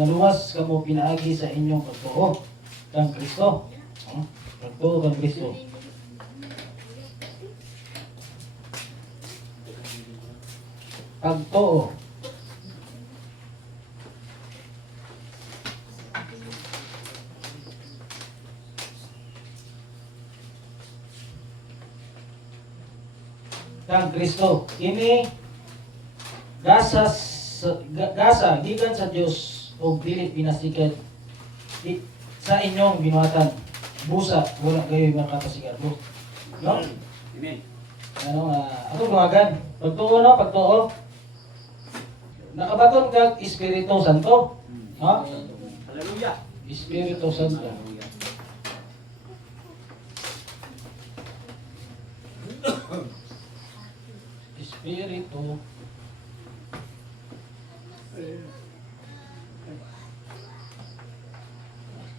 Naluwas kamo pinaagi sa inyong pagtuo kang Kristo. Pagtuo kang Kristo. Pagtuo. Kang Kristo. Kini gasa gikan sa Dios o dili pinasikat sa inyong binuhatan. Busa wala kayo makapasigarbo. No? Amen. Ako buhagan. Pagtuo no, pagtuo. Nakabaton kag Espiritu Santo. Ha? Hallelujah. Espiritu Santo. Hallelujah. Espiritu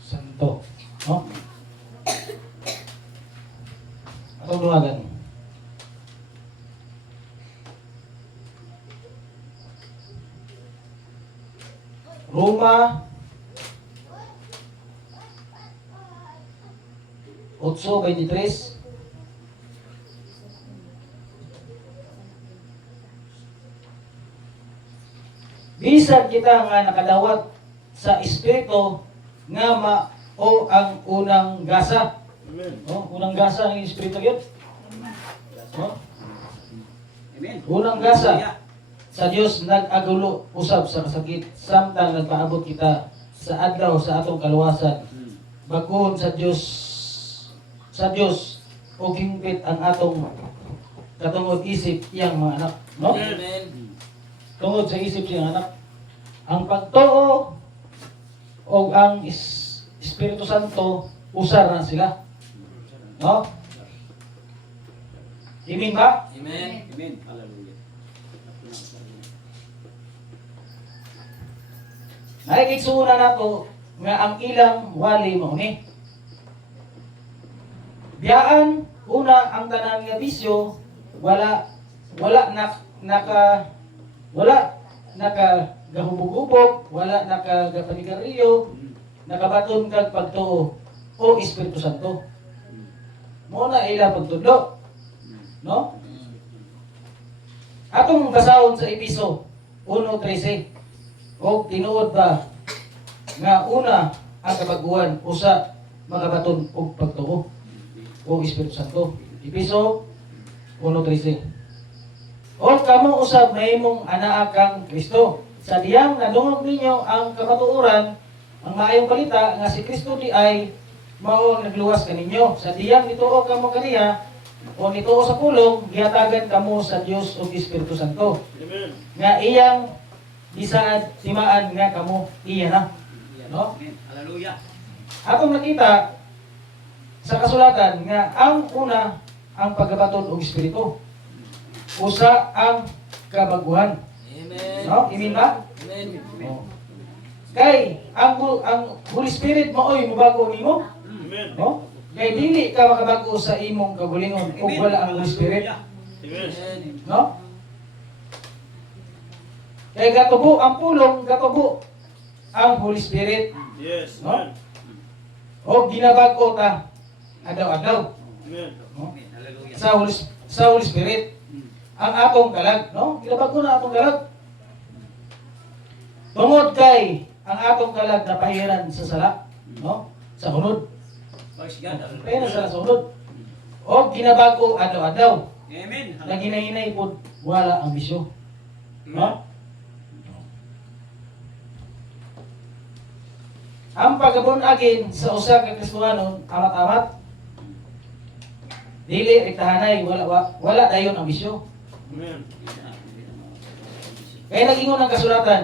Santo. No? Ako buhagan. Roma 8:23. Bisan kita nga nakadawat sa Espiritu nga mao ang unang gasa. Amen. Unang gasa ng Espiritu yun. Amen. Unang gasa sa Dios nag-agulo usab sa kasakit samtang nagpaabot kita sa adlaw sa atong kaluwasan. Bagong sa Dios o hingpit ang atong katungod isip iyang mga anak. No? Amen. Tungod sa isip siyang anak. Ang pagtuo o ang Espiritu Santo usar na sila. No? Amen ba? Amen. Amen. Hallelujah. Nakikitsuna na to nga ang ilang wali mo ni. Biyaan una ang tanan nga bisyo wala gahubog-hubog, wala nakagapanigaryo, nakabaton kag pagtuo o Espiritu Santo. Mo na ila pagtudlo. No? Atong basahon sa Episo 1:13. O tinuod ba nga una ang kabaguhan usa magabaton og pagtuo o Espiritu Santo. Episo 1:13. O kamo usab mahimong anaa kang Kristo. Sa diyang nadungog ninyo ang kamatuoran, ang maayong balita nga si Kristo di ay mao ang nagluwas kaninyo. Sa diyang nituo kamo kaniya o nituo sa pulong, gihatagan kamo sa Dios ug Espiritu Santo. Amen. Nga iyang bisaad simaan nga kamo iya na. No? Amen. Hallelujah. Atong nakita sa kasulatan nga ang una ang pagkabaton og Espiritu. Usa ang kabaguhan. Amen. No? Amen ba? Amen. Oh. Kay ang Holy Spirit maoy mubago nimo. Amen. No? Kay dili ka makabago sa imong kagulingon ug wala ang Holy Spirit. Amen. No? Kay gatubo ang pulong, gatubo ang Holy Spirit. Yes. No? O ginabago ta adlaw-adlaw. Amen. No? Hallelujah. Sa Holy Spirit. Ang atong kalag, no? Ginabago na atong kalag. Tungod kay ang atong kalag na pahiran sa sala, no? Sa hunod. Praise God. Pahiran sa hunod. O ginabago adlaw-adlaw. Amen. Na ginahinay po wala ang bisyo. No? Ang pagabun-agin sa usa ka Kristohanon amat-amat dili rektahanay wala dayon ang bisyo. Amen. Kaya nagingon ang kasulatan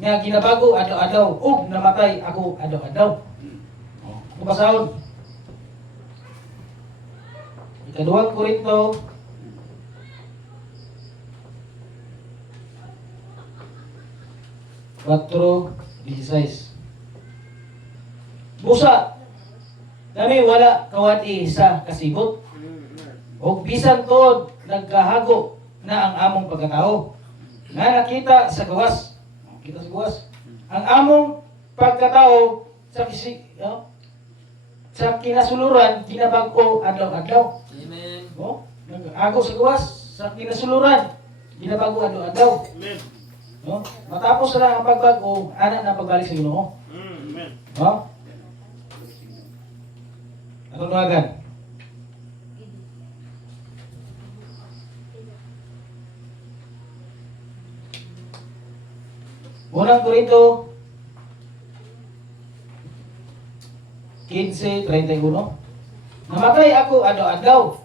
nga ginabago adlaw-adlaw ug namatay ako adlaw-adlaw. Ano basahon? Ikaduhang Korinto 4:16. Busa kami wala kawati sa kasibot. O bisan tod nagkahago na ang among pagkatao. Nga nakita sa gawas. Kita sa gawas. ang among pagkatao sa sa kinasuluran ginabag-o adlaw-adlaw. Amen. No? Nag-ago sa gawas sa kinasuluran ginabago adlaw-adlaw. Amen. No? Matapos na ang pagbago, ana na pagbalik sa Ginoo. Amen. No? Ano tuwagan? Unang Korinto 15:31. Namatay ako adlaw-adlaw.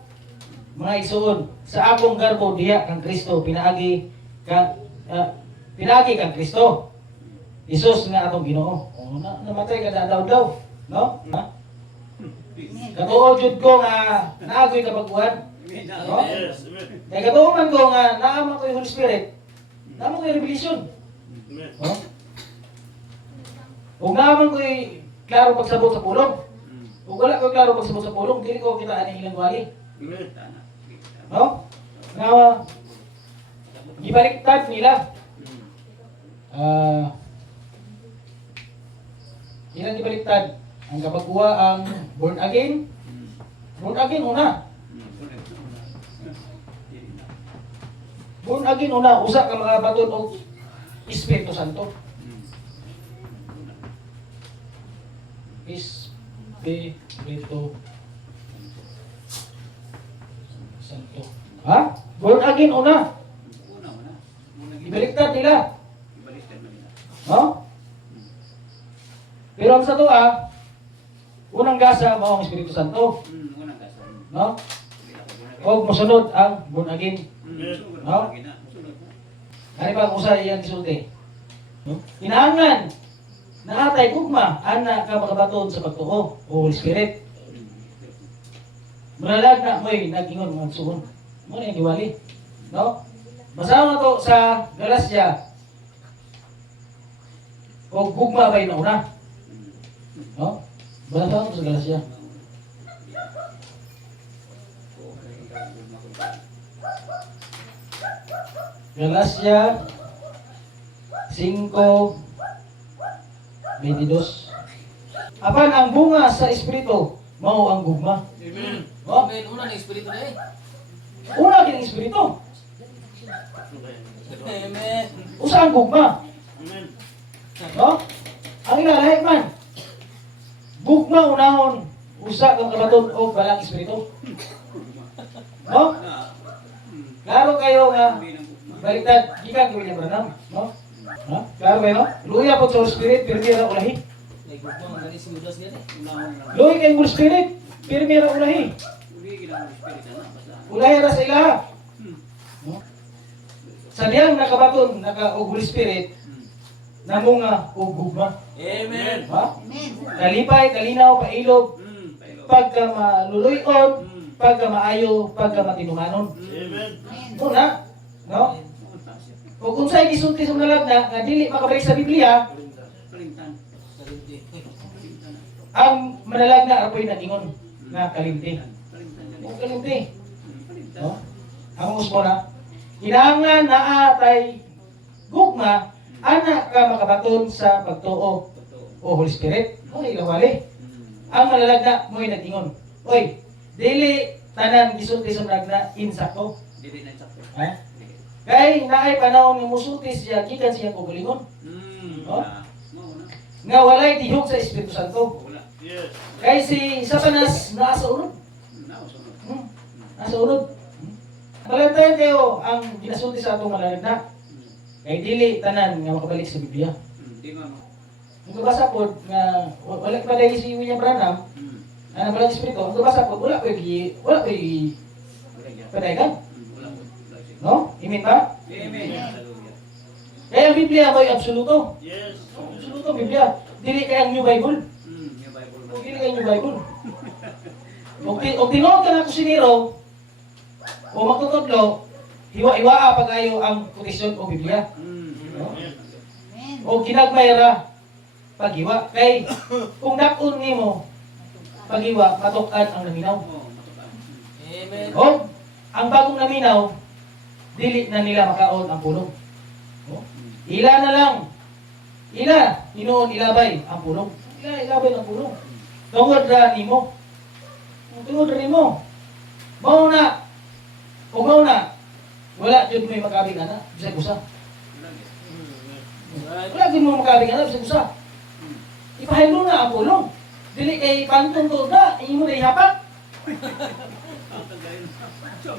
Mga igsoon, sa akong garbo diha kang Kristo pinaagi kang Kristo. Isus nga atong Ginoo. Namatay ka adlaw-adlaw, no? Ha? Katuo jud ko nga naagoy kabaguhan. No? Yes. Amen. Kaya katuo man ko nga naama ko yung Holy Spirit. Naama ko yung revelation. Amen. No? Kung naaman ko yung klaro pagsabot sa pulong. Kung wala ko klaro pagsabot sa pulong, dili ko kita ani ilang wali. Amen. No? Nga, gibaliktad nila. Ilang gibaliktad? Ang kabaguha ang born again. Born again una. Born again una. Usa ka mga baton o Espiritu Santo. Espiritu Santo. Ha? Born again una. Ibaliktad nila. No? Pero ang sa tuwa, unang gasa mao ang Espiritu Santo. No? O mosunod ang born again. No? Kani ba kung sa iyang isulti? No? Kinahanglan na atay ugma ana ka makabaton sa pagtuo o Holy Spirit. Muralag na mo'y nag-ingon mga suon. Mo na yung giwali. No? Basahan na to sa Galacia. O gugma ba yung nauna? No? Basahan to sa Galacia. Galacia 5:22. Apan ang bunga sa Espiritu mao ang gugma. Amen. No? Amen. Una na espiritu na eh. Una din ang Espiritu. Amen. Usa ang gugma. Amen. No? Ang ilalahi man. Gugma unahon. Usa kang kabaton o balang Espiritu. No? Klaro kayo nga baliktad, gikan ko niya Branham, no? Ha? Klaro kayo, no? Luya po sa Holy Spirit, pirmi ra ulahi. Ay, gugma, ang galing si Judas yan eh. Luya kay Holy Spirit, pirmi ra ulahi. Ulahi ra sa ilaha. No? Sa diyang nakabaton, og Holy Spirit, namunga og gugma. Amen. Ha? Kalipay, kalinaw, pailog, pagka maluluyon, pagka maayo, pagka matinumanon. Amen. Muna, no? O kung sa'y gisulti sa nalag na, nga dili makabalik sa Biblia, ang manalag na apoy na ingon na kalimti. O kalimti. No? Ang usbo na, kinahanglan na atay gugma, anak ka makabaton sa pagtuo o Holy Spirit. O ilawali. Ang manalag na mo'y nag-ingon. Oy, dili tanan gisulti sa nalag na insakto. Ha? Kay naay panahon nga musulti siya gikan siya og galingon. No? Nga walay tihog sa Espiritu Santo. Yes. Kay si Satanas naa sa unod. Nasa unod. Balantayan kayo ang ginasulti sa atong malalagna. Kay dili tanan nga makabalik sa Biblia. Ang gabasa po nga wala pa dahil si William Branham, na walang Espiritu, ang gabasa po wala pa padagan. No? Amen ba? Kaya ang Biblia ay absoluto. Yes. Absoluto ang Biblia. Dili kaya ang New Bible. Dili kaya ang New Bible. O tinuod ka na kusinero, o magtutudlo, hiwa-hiwaa pag-ayo ang kotisyon o Biblia. No? O ginagmayra paghiwa. Kay kung dakon nimo paghiwa, matukan ang naminaw. Amen. O ang bagong naminaw, dili na nila makaon ang pulong. O? Ila na lang ila hinuon ilabay ang pulong. Ila ilabay ang pulong. Tungod ra nimo. Tungod ra nimo. Mao na. Ug mao na. Wala jud mo makabig ana bisag usa. Wala jud mo makabig ana bisag usa. Ipahaylo na ang pulong. Dili kay pantong tuod na, imo na ihapak.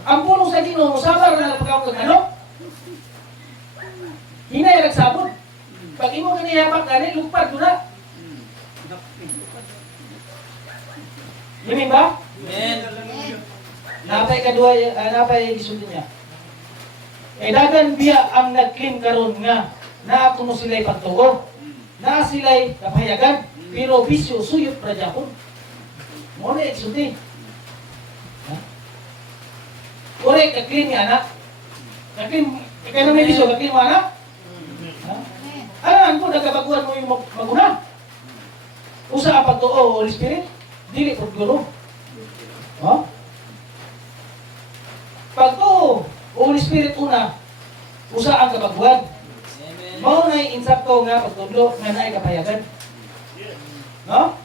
Ang pulong sa Ginoo sabar na pagkaon kag ano? Hinay ragsabot. Pag imo kini ihapak gani lupad ko na. Yamin ba? Amen. Napay kadua, napay gisulti niya. Dagan biya ang nag-claim karon nga na kuno sila'y pagtuo. Na sila'y kapayagan, pero bisyo suyot pra Japon. Mo na gisulti. Ore ka-claim ni anak. Ka-claim, kaya na may bisyo, ka-claim mo anak. Alam ko, nagkabaguhan mo yung maguna. Usa ang pagtuo, Holy Spirit, dili po guro. Pagtuo, Holy Spirit una, usa ang kabaguhan. Amen. Mao na insakto nga pagtudlo nga naay kapayagan. No?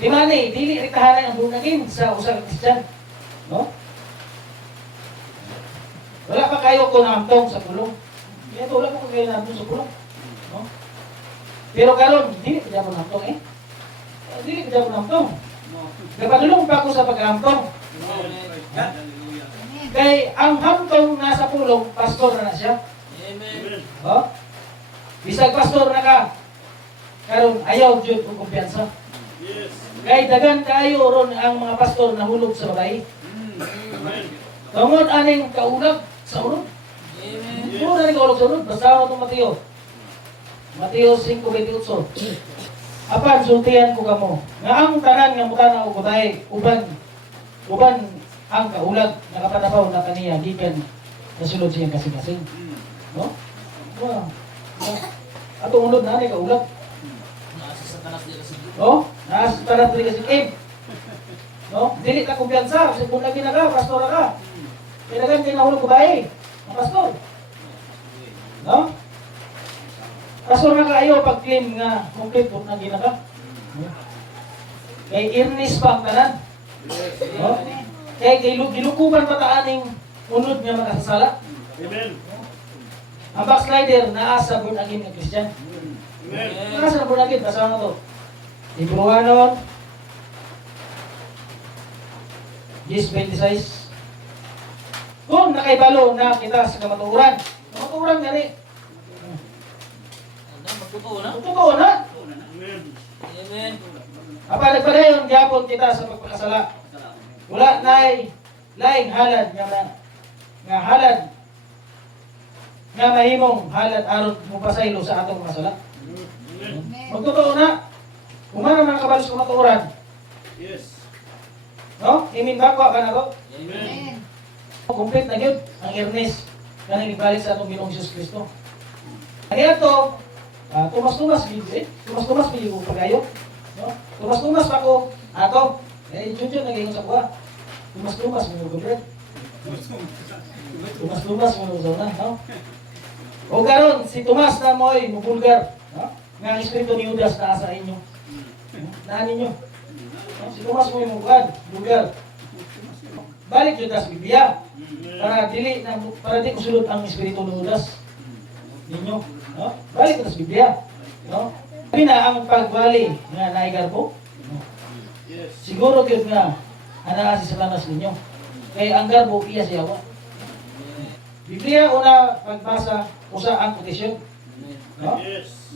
Di man dili ritahanan ang bunagin sa usa ka Kristiyan. No? Wala pa kayo ko namtong sa pulong. Ito wala pa kayo namtong sa pulong. No? Pero karon dili pa gyapon namtong eh. Dili pa gyapon namtong. Gapadulong pa ako sa pag-amtong. Kay ang hamtong nasa pulong, pastor na siya. Amen. Bisag pastor na ka. Karon ayaw jud og kumpiyansa. Yes. Kay dagan kaayo ron ang mga pastor na hulog sa babae. Amen. Tungod aning kaulag sa urod. Amen. Puro na kaulog sa urod. Basta mo itong Mateo. Mateo 5:28. Apan sultihan ko kamo nga ang tanan nga mutana og babae uban ang kaulag nakapatapaw na kaniya gikan nasulod siyang kasing-kasing. No? Wow. Ato unod na ni kaulag. Nasa Satanas dito sa Diyos. No? Nas tanan diri kasing im. No? Dili ka kumpiyansa sa kung lagi na ka, pastor ka. Kaya dagan kay nahulog babae. Ang pastor. No? Pastor na kaayo pag-claim nga complete book na ginaka. Kay Ernest pa ang tanan. No? Kay gilukuban pa taaning unod nga makasasala. Amen. Ang backslider naa sa born again nga Christian. Amen. Naa sa born again, basa na to. Libroanon 10:26. Kung nakaibalo na kita sa kamatuoran. Kamatuoran gani. Ano, magtotoo na? Totoo na. Amen. Amen. Apalag pa rin gyapon kita sa pagpakasala. Wala nay laing halad nga halad nga mahimong halad aron mupasaylo sa atong mga sala. Amen. Magtotoo na. Kung ano man kabalo sa kamatuoran. Yes. No? Imin ba ko ka na to? Amen. Complete na yun ang Ernest kanang ibalik sa atong Ginoong Hesus Kristo. Kaya to, tumas-tumas biyo pagayo. No? Tumas-tumas pa ko ato. Jud naging sa kuha. Tumas-tumas mo gubret. Tumas-tumas mo zona, no? O karon si Tomas na moy mubulgar, no? Nga ang espiritu ni Judas naa sa inyo. Naa ninyo. No? Si Tomas moy mubulgar, bulgar. Balik jud sa Biblia. Para di kusulod ang espiritu ni Judas ninyo, no? Balik sa Biblia, no? Pina ang pagbali nga naay garbo. No? Yes. Siguro gyud nga ana si Satanas ninyo. Kay ang garbo iya siya wa. Biblia una pagbasa usa ang kotisyon, no? Yes.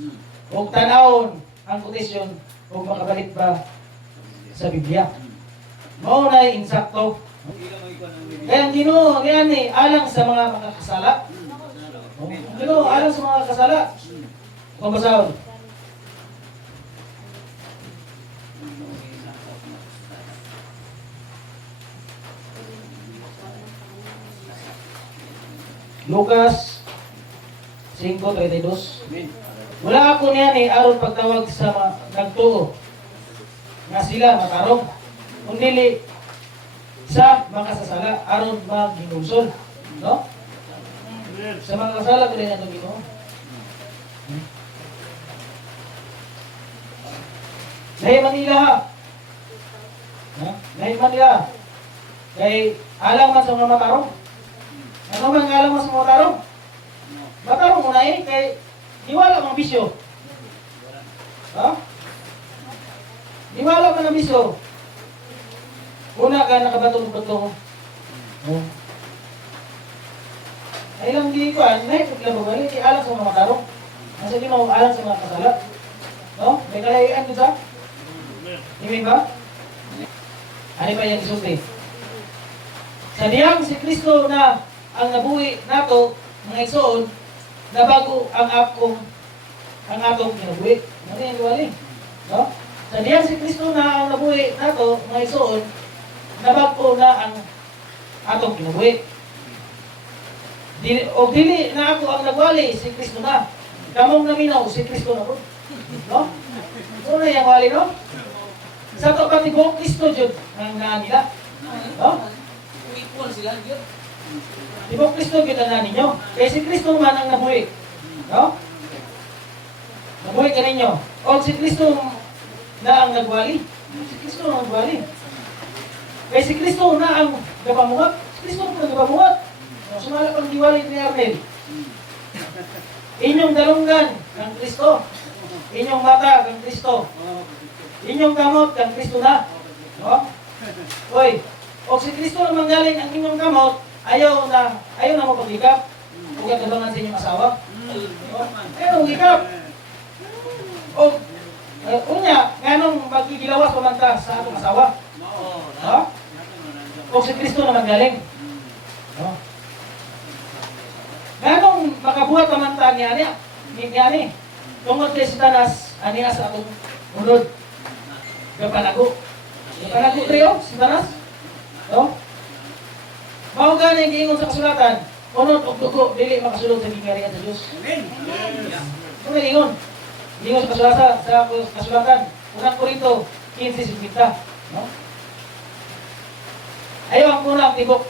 Ug tan-awon ang kotisyon ug makabalik ba sa Biblia. Mao na insakto. Kaya ang Ginoo gani alang sa mga makakasala. Ang Ginoo alang sa mga kasala. Kung basahon. Lucas 5:32. Wala ako niya ni aron pagtawag sa nagtuo nga sila matarong kundi sa makasasala aron maghinulsol, no? Amen. Sa mga kasala ko din atong Ginoo. Lahi Manila ha. Ha? Lahi Manila. Kay alang man sa mga matarong. Ano man nga alang man sa mga matarong? Matarong mo na eh, kay di wala mang bisyo. Ha? Di wala man ang bisyo. Una ka nakabatong-batong. Oh. Ay lang di ko, nahi pagla magali, di alang sa mga matarong. Nasa di mo alang sa mga kasala. No? May kalayaan dito sa? Hindi ba? Ano pa yung isulti? Sa diyang si Kristo na ang nabuhi nato, mga igsoon, na bago ang atong kinabuhi. Ano yung duwali? No? Sa diyang si Kristo na ang nabuhi nato, mga igsoon, na bago na ang atong kinabuhi. O dili na ako ang nagwali, si Kristo na. Kamong naminaw, si Kristo na po. No? So na yung wali, no? Sa to pati buong Kristo dyan, ang nila. No? Equal sila, yun. Ibang Kristo kita ninyo. Kaya si Kristo man ang nabuhi. No? Nabuhi ka ninyo. O si Kristo na ang nagwali. Si Kristo na ang nagwali. Kaya si Kristo na ang gapamuhat. Si Kristo na ang gapamuhat. Sumala pang diwali ni Arnel. Inyong dalunggan ng Kristo. Inyong mata ng Kristo. Inyong gamot ng Kristo na. No? Oy, o si Kristo na manggaling ang inyong gamot, ayaw na mo paglikap. Huwag katabangan sa inyong asawa. Ayaw hikap. O, unya, nganong magkikilawas pamanta sa atong asawa? Ha? O si Kristo na manggaling. No? Nganong makabuhat pamanta niya ni tungod kay Satanas, aniya sa atong unod. Kapanago. Kapanago triyo, Satanas. No? Mao gani giingon sa kasulatan, unod og dugo dili makasulod sa gingarihan sa Dios. Amen. Ano giingon? Giingon sa kasulatan, unang Korinto 15:50, no? Ayaw ang unang tibok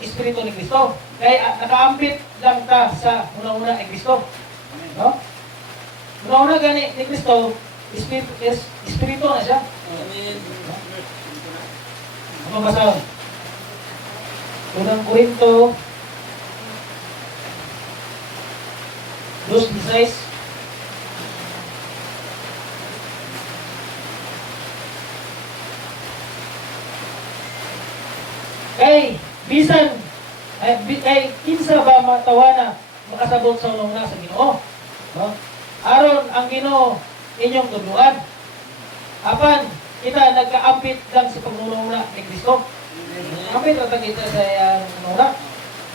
espiritu ni Kristo. Kaya nakaampit lang ta sa una-una ni Kristo. No? Una-una gani ni Kristo, espiritu na siya. Amen. Ano basa? Unang Korinto 2:16. Kay bisan kay kinsa ba matawana makasabot sa una sa Ginoo? No? Aron ang Ginoo inyong tudluan. Apan kita nagkaampit lang sa pagmumuna ni Kristo. Ampit ra kita sa una.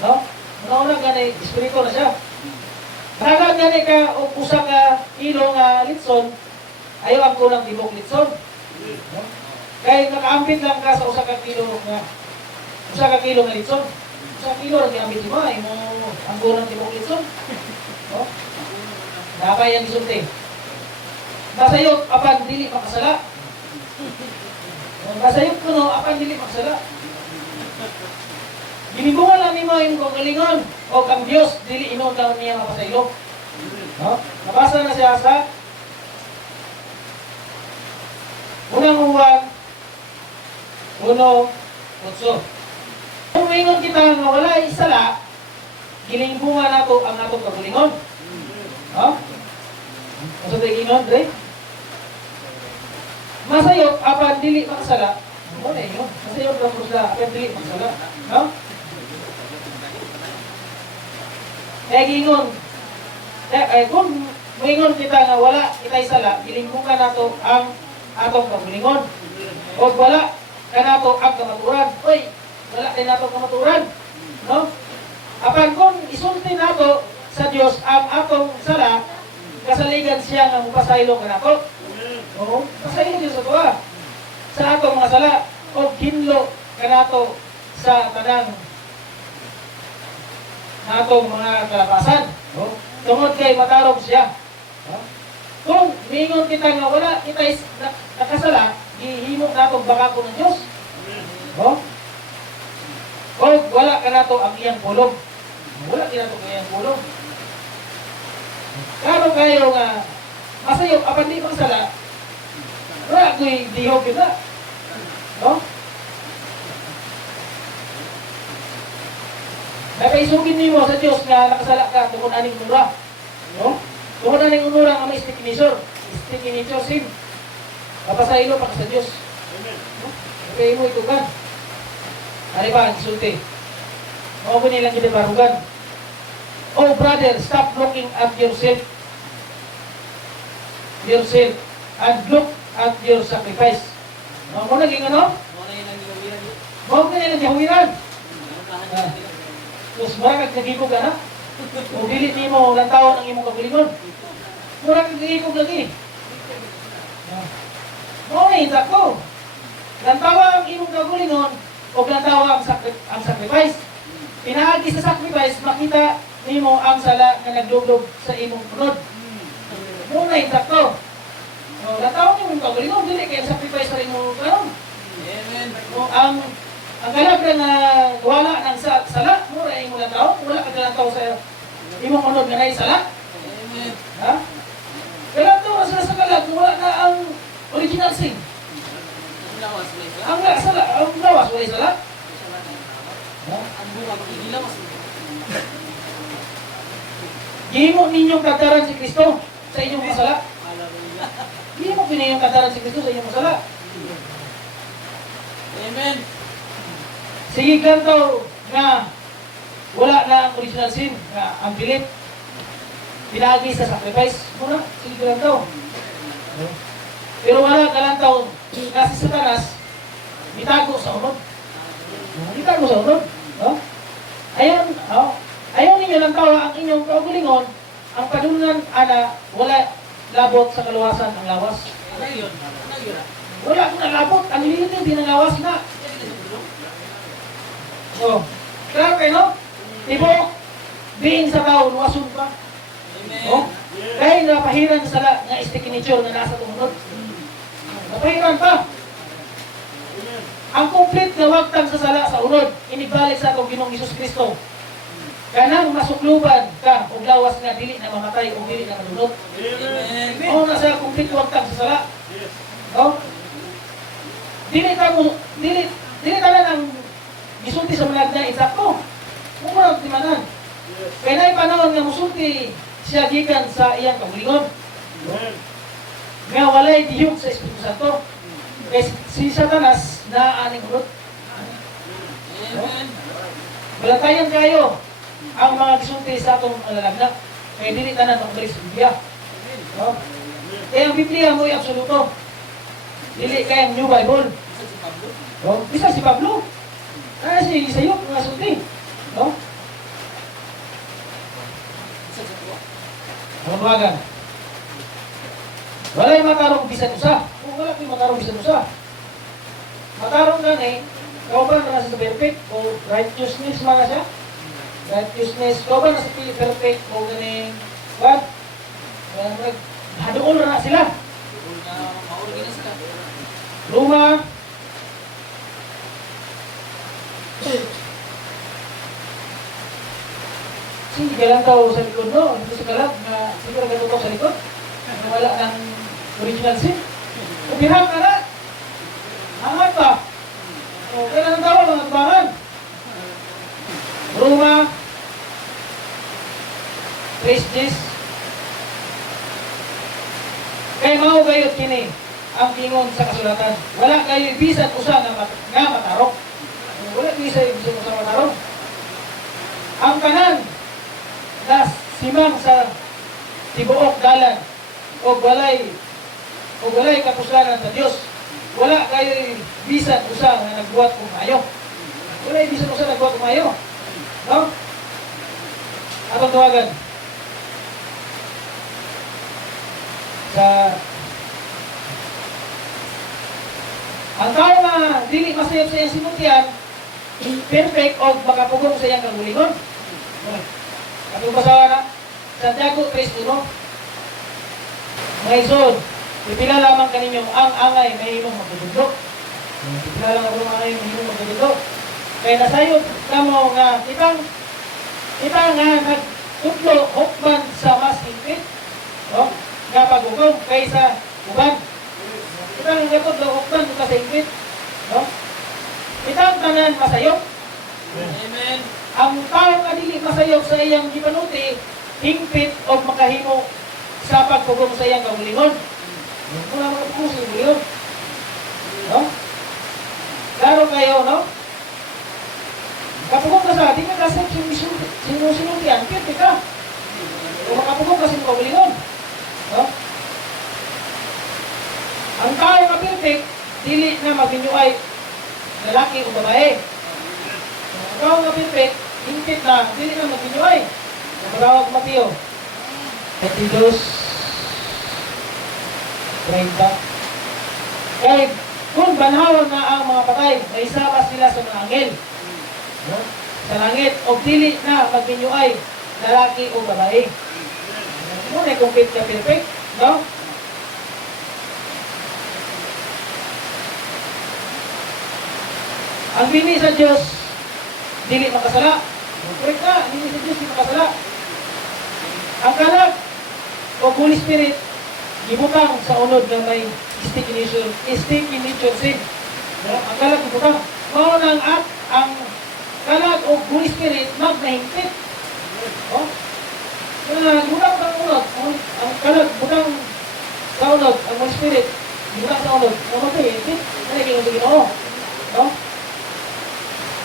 No? Una gani espiritu na siya. Nagag gani ka og usa ka kilo nga litson, ayaw ang kulang tibok litson. No? Kay nakaampit lang ka sa usa ka kilo nga litson. Usa ka kilo ra giambit mo ay mo ang kulang tibok litson. No? Dapat yan isulti. Masayot apan dili makasala. Masayot ko no apan dili makasala. Ginibungan lang nimo yung kagalingon o ang Dios dili inon daw niya mapasaylo. No? Nabasa na siya sa unang Juan 1:8. Kung ingon kita nga wala isala, gilingkungan nato ang atong kagalingon. No? Asa tayo ingon, Dre? Masayot apan dili makasala. Ano na yun? Masayot lang po sila apan dili makasala. No? Kaya gingon, kung maingon kita nga wala kita'y sala, gilingkungan nato ang atong kagalingon. O wala ka nato ang kamaturan. Uy, wala din nato kamaturan. No? Apan kung isulti nato sa Dios ang atong sala, kasaligan siya nga mupasaylo ka nato. Oo, pasaylo Dios sa tuwa. Sa atong mga sala, o hinlo ka nato sa tanang natong mga kalapasan. No? Tungod kay matarong siya. No? Kung mingon kita nga wala kita nakasala, gihimo natong bakako ng Dios. No? O wala ka nato ang iyang pulong. Wala ka nato ang iyang pulong. Kano kayo nga masayop apan di magsala, Wala ko'y dihog yun na. No? Nakaisugin niyo sa Diyos nga nakasala ka tungkol aning unura. No? Tungkol aning unura nga may sticky nature sin. Papasahilo pa ka sa Diyos. Amen. No? Kaya mo ito ka. Ano ba ang isulti? O ko nilang kinabarugan. Oh brother, stop looking at yourself. And look at your sacrifice. No, mo naging ano? Muna yun ang ginawiran yun. Mo ko nilang jawiran. Nanunahan Ah. nila. Terus marakag nagigog ka na. Kung dili ni mo lantawan ang imong kagulingon. Marakag nagigog lagi. Mo ni ko. Lantawa ang imong kagulingon o lantawa ang sacrifice. Pinaagi sa sacrifice, makita nimo ang sala nga nagdugdog sa imong unod. Mo na ko. O lantawa nimo ang kagulingon, dili kay sacrifice sa imong karon. Amen. O ang kalabra nga wala ng sala, mo ray imong lantaw, wala ka lantaw sa imong unod nga nay sala. Amen. Ha? Kaya to sa kalag wala na ang original sin. Ang lawas, may sala. Ang sala, ang lawas wala sala. May sala na. Ha? Ang bunga, magigila mas. Gihimo ninyong kadaran si Kristo sa inyong masala. Alam mo nila. Gihimo ninyong kadaran si Kristo sa inyong masala. Amen. Sige kanto nga wala na ang original sin nga ang pilit. Pinagi sa sacrifice. Muna, sige kanto. Pero wala ka lang tao nga si Satanas itago sa unod. Itago sa unod. No? Ayaw ninyo lang tawa ang inyong kaugalingon, ang padunan ana wala labot sa kaluwasan ang lawas. Ano yun? Ano yun? Wala akong nalabot, ang lilit yung dinalawas na. Yan ka sa bulong. So, klaro kayo, no? Tipo, diin sa tao, luwasun pa. Amen. No? Dahil napahiran sa nga istikinichor na nasa tumunod. Napahiran pa. Amen. Ang complete na wagtang sa sala sa unod, inibalik sa atong Ginoong Hesus Kristo. Kanang masukluban ka og lawas nga dili na mamatay o dili na madunot. Amen. Amen. O na sa complete wagtang sa sala. Yes. No? Dili ta lang ang gisulti sa manag na eksakto. Mo mo di manan. Yes. Kaya na panahon nga musulti siya gikan sa iyang kaugalingon. Amen. Nga walay dihog sa Espiritu Santo. Kaya si Satanas na aning ulot. Amen. Balatayan kayo ang mga gisulti sa atong alalagna. Kaya dili tanan ang balik sa Biblia. No? Kaya ang Biblia mo ay absoluto. Dili kaya ang New Bible. Isa si Pablo. No? Bisa si Pablo. Si Isayop nga sulti. No? Isa si Pablo. Ang bagan. Walay matarong bisan usa. Kung wala ko'y matarong bisan usa. Matarong ka eh. Kauban na sa perfect o righteousness mga siya. Righteousness. Kauban na sa perfect o ganing what? Hadool na sila. Kung na maorganis ka. Luma. Sige lang daw sa likod, no? Ito sa kalag na siguro gatutok sa likod. Na wala ng original sin. Ubihang ka na. Hangat pa. O, kailan ang tawa mga tubangan? Roma. Prestis. Kaya mao kayo kini ang ingon sa kasulatan. Wala kayo ibisan usa nga matarok. Wala kayo ibisan usa matarok. Ang kanan na simang sa tibuok dalan o walay kapuslanan sa Dios. Wala kayo bisan usa nga nagbuhat kung maayo. Wala bisan usa nagbuhat kung maayo. No? Atong tuwagan. Sa ang tao nga dili masayop sa iyang sinultian, perfect o makapugong sa iyang kagulingon. Atong basawa na Santiago 3:1. Mga isod, pipila lamang kaninyong ang angay may imong magdudugdog. Pipila lang ako angay may imong magdudugdog. Kaya nasayod kamo nga kita nga nagtudlo hukman sa mas hingpit. No? Nga pagugong kaysa uban. Kita butang ang gapot, lukman, buta sa ingpit. No? Itang tanan masayok. Amen. Ang tao nga dili masayok sa iyang gipanuti, hingpit o makahimo sa pagpugong sa iyang kaulingon. Mula makapugong sa kaulingon. No? Klaro kayo, no? Kapugong ka sa, di ka kasap sinusinuntian, pwede ka. Kung makapugong ka sa kaulingon. No? Ang tao nga perfect, dili na magbinyuay lalaki o babae. Ang tao nga perfect, hingpit na, dili na magbinyuay. Nakatawag Mateo. 22, 30. Kaya kung banhawan na ang mga patay, may sabas sila sa mga anghel. No? Sa langit, o dili na magbinyuay lalaki o babae. Muna complete na perfect. No? Ang bini sa Diyos, dili makasala. Correct na, ang bini sa Diyos, dili makasala. Ang kalag o Holy Spirit, gibutang sa unod na may stinking nature sin. Ang kalag gibutang. Mao nang at ang kalag o Holy Spirit magnahingpit. Oh? Gibutang sa unod. Ang kalag butang sa unod, ang Holy Spirit, gibutang sa unod. Ano ba hingpit? Ano yung sa Ginoo? No?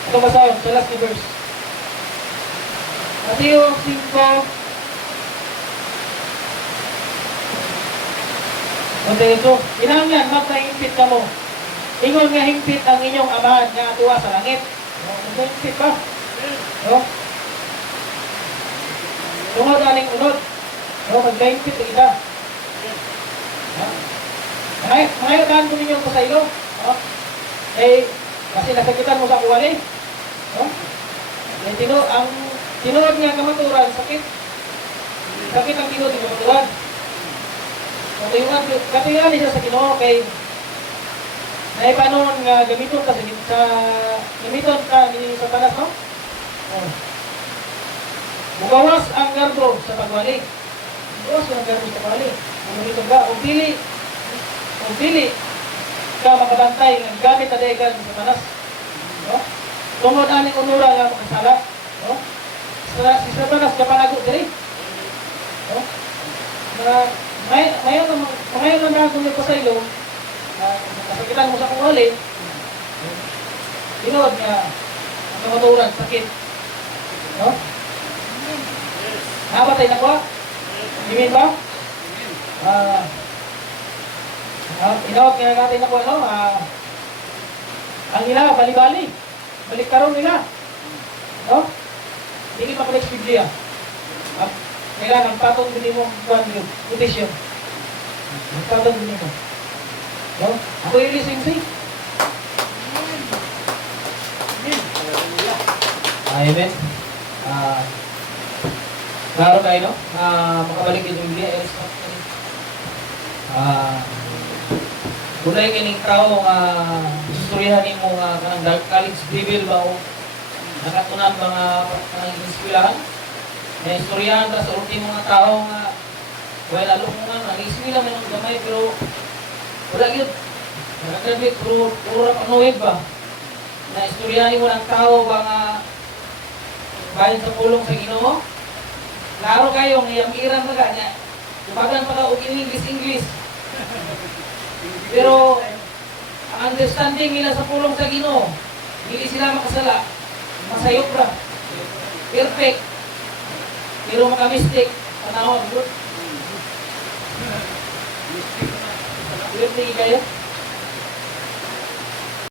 Ito basahin sa last verse. Mateo 5. Ito, inangyan, magkahingpit ka mo. Ingon nga hingpit ang inyong amahan nga atuwa sa langit. Magkahingpit ka. No? Tungod aning unod. No, magkahingpit na kita. Mahayataan ko ninyo sa ilo. No? Eh, kasi nasakitan mo sa kuwali. No? Ang tinuod nga kamaturan, sakit. Sakit ang tinuod ng kamaturan. Katuyuan siya sa Ginoo kay naipanon nga gamiton ka gamiton ka ni Satanas, no? Mugawas ang garbo sa pagwali. Mugawas ang garbo sa pagwali. Gamiton ka, o pili ka makabantay ng gamit na dahigan sa Satanas. No? Tungod aning unura nga makasala. No? Si Satanas kapanago diri. No? Mayon na ako niyo pa sa ilo, kasakitan mo sa kuwali, tinood nga, ang kamaturan, sakit. No? Nabatay na ko? Amen ba? Inawag nga natin na ko, ano? Ang nila, bali-bali. Balik karon nila. No? Hindi pa balik sa Biblia. Kailangan patong din mo kuhan yung quotation. Patong din mo. No? Ako yung listening. Amen. Klaro kayo, no? Makabalik yung Biblia. Kulay kining tao istoryahan mo kanang Dark College Bible ba o nakatunan mga eskwelahan? May istoryahan ka sa ultimo mga tao nga lalo mo nga, nag-iswila man ang gamay pero wala yun. Nag-graduate, puro na panuwid ba? Na istoryahan mo ng tao ba nga bayan sa pulong sa Ginoo? Klaro kayo, ngayamiran na ka niya. Tumagan pa ka o English. Pero ang understanding nila sa pulong sa Ginoo, hindi sila makasala. Masayok ra. Perfect. Pero makamistik, panahon, good. Good kayo?